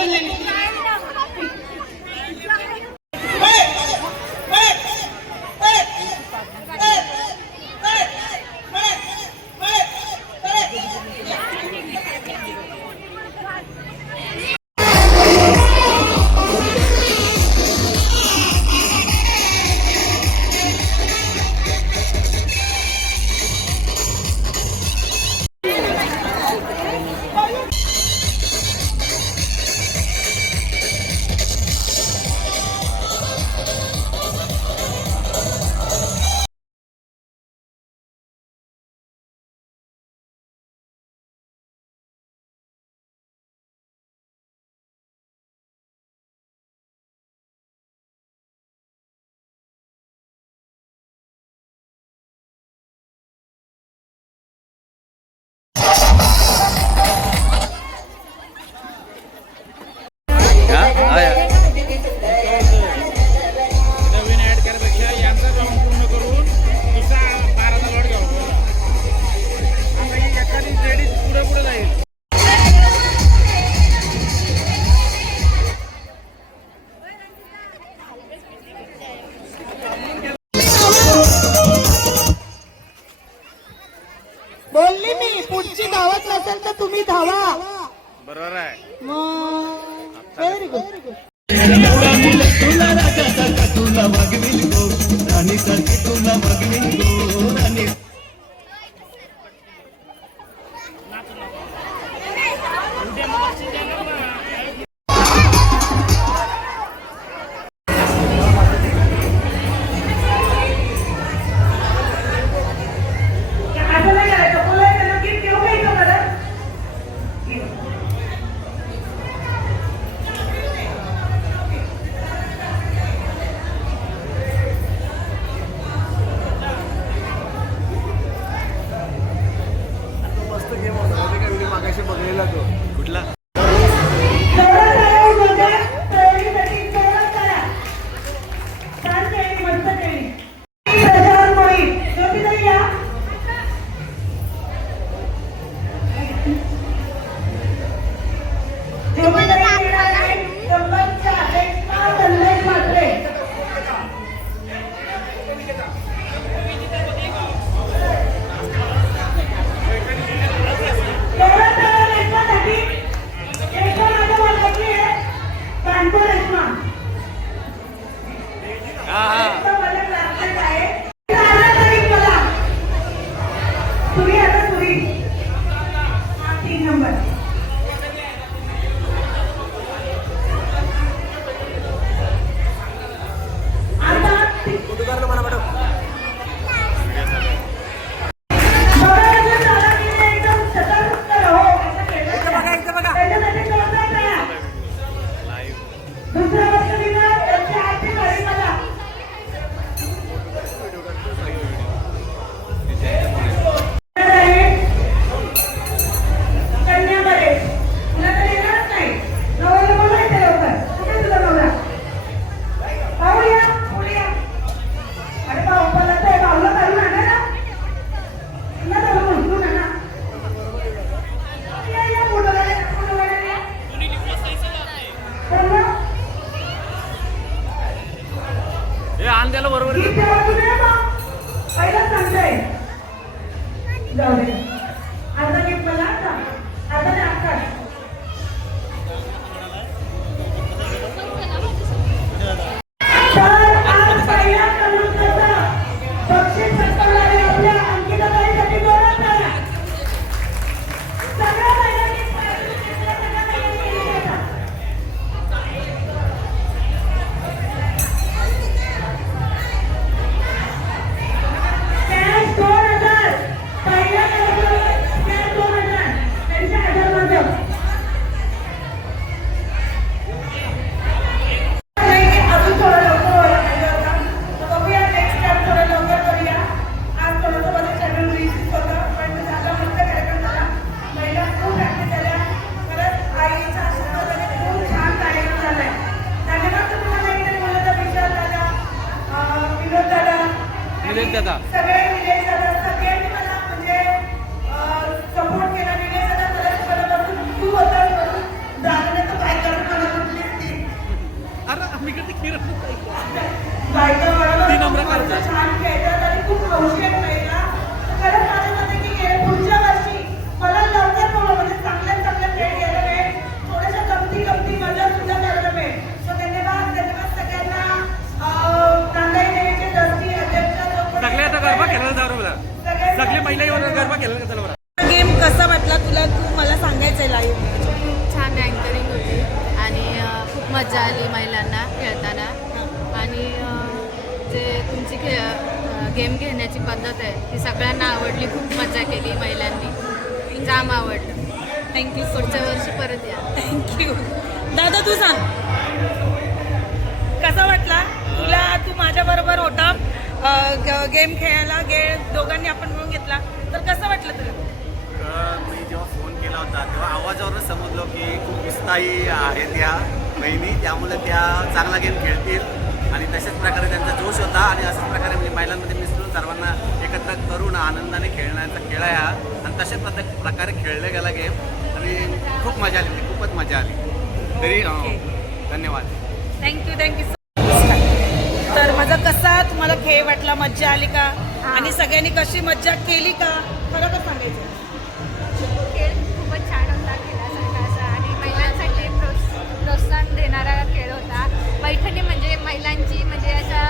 Вивільнені पहिला येऊन गरबा केला का चला बरं. गेम कसा वाटला तुला? तू मला सांगायचंय लाईव्ह खूप छान अँकरिंग होती. आणि खूप मजा आली महिलांना खेळताना. आणि जे तुमची खे गेम घेण्याची पद्धत आहे ती सगळ्यांना आवडली. खूप मजा केली महिलांनी. जाम आवडलं. थँक्यू पुढच्या वर्षी परत या. थँक्यू दादा तू सांग. कसा वाटला? तुला तू माझ्या बरोबर होता. गेम खेळायला गे दोघांनी आपण मिळून घेतला. तर कसं वाटलं तुला? मी जेव्हा फोन केला होता तेव्हा आवाजावरच समजलो की खूप उत्साही आहेत या बहिणी. त्यामुळे त्या चांगला गेम खेळतील. आणि तशाच प्रकारे त्यांचा जोश होता. आणि अशाच प्रकारे म्हणजे महिलांमध्ये मिसळून सर्वांना एकत्र करून आनंदाने खेळण्याचा खेळ आहे हा. आणि तशाच प्रत्येक प्रकारे खेळला गेला गेम आणि खूप मजा आली. खूपच मजा आली. तरी धन्यवाद. थँक्यू थँक्यू कसा तुम्हाला खेळ वाटला मज्जा आली का? आणि सगळ्यांनी कशी मज्जा केली का? खरं का सांगायचं? खेळ खूपच छान होता खेळासारखा असा. आणि महिलांसाठी प्रोत्स प्रोत्साहन देणारा खेळ होता. पैठणी म्हणजे महिलांची म्हणजे अशा